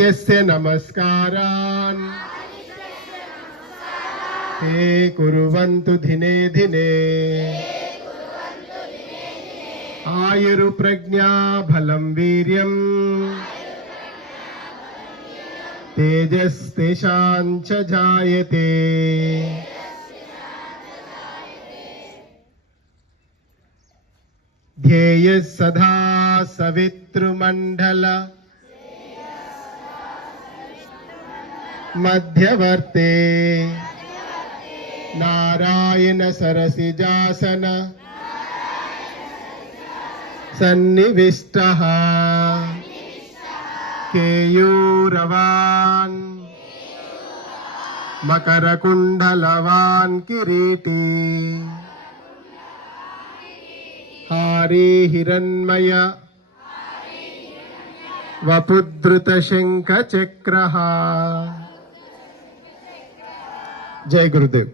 यस्य नमस्कारान् ते कुर्वन्तु दिने दिने आयुर्प्रज्ञा बलं वीर्यं तेजस्तेषां च जायते। ध्येयः सदा सवितृमण्डल मध्यवर्ते नारायण सरसिजासन सन्निविष्टः केयूरवान् मकरकुण्डलवान् किरीटी हारी हिरण्मय वपुधृतशङ्खचक्रः। जय गुरुदेव।